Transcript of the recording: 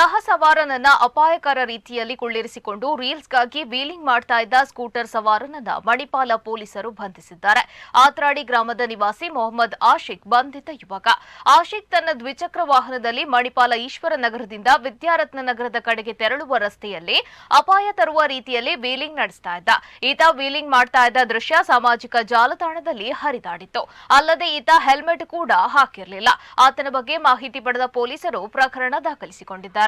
ಸಹ ಸವಾರನನ್ನ ಅಪಾಯಕರ ರೀತಿಯಲ್ಲಿ ಕುಳ್ಳಿರಿಸಿಕೊಂಡು ರೀಲ್ಸ್ಗಾಗಿ ವೀಲಿಂಗ್ ಮಾಡ್ತಾ ಇದ್ದ ಸ್ಕೂಟರ್ ಸವಾರನನ್ನ ಮಣಿಪಾಲ ಪೊಲೀಸರು ಬಂಧಿಸಿದ್ದಾರೆ. ಆತ್ರಾಡಿ ಗ್ರಾಮದ ನಿವಾಸಿ ಮೊಹಮ್ಮದ್ ಆಶಿಕ್ ಬಂಧಿತ ಯುವಕ. ಆಶಿಕ್ ತನ್ನ ದ್ವಿಚಕ್ರ ವಾಹನದಲ್ಲಿ ಮಣಿಪಾಲ ಈಶ್ವರ ನಗರದಿಂದ ವಿದ್ಯಾರತ್ನ ನಗರದ ಕಡೆಗೆ ತೆರಳುವ ರಸ್ತೆಯಲ್ಲಿ ಅಪಾಯ ತರುವ ರೀತಿಯಲ್ಲಿ ವೀಲಿಂಗ್ ನಡೆಸ್ತಾ ಇದ್ದ. ಈತ ವೀಲಿಂಗ್ ಮಾಡ್ತಾ ಇದ್ದ ದೃಶ್ಯ ಸಾಮಾಜಿಕ ಜಾಲತಾಣದಲ್ಲಿ ಹರಿದಾಡಿತ್ತು. ಅಲ್ಲದೆ ಈತ ಹೆಲ್ಮೆಟ್ ಕೂಡ ಹಾಕಿರಲಿಲ್ಲ. ಆತನ ಬಗ್ಗೆ ಮಾಹಿತಿ ಪಡೆದ ಪೊಲೀಸರು ಪ್ರಕರಣ ದಾಖಲಿಸಿಕೊಂಡಿದ್ದಾರೆ.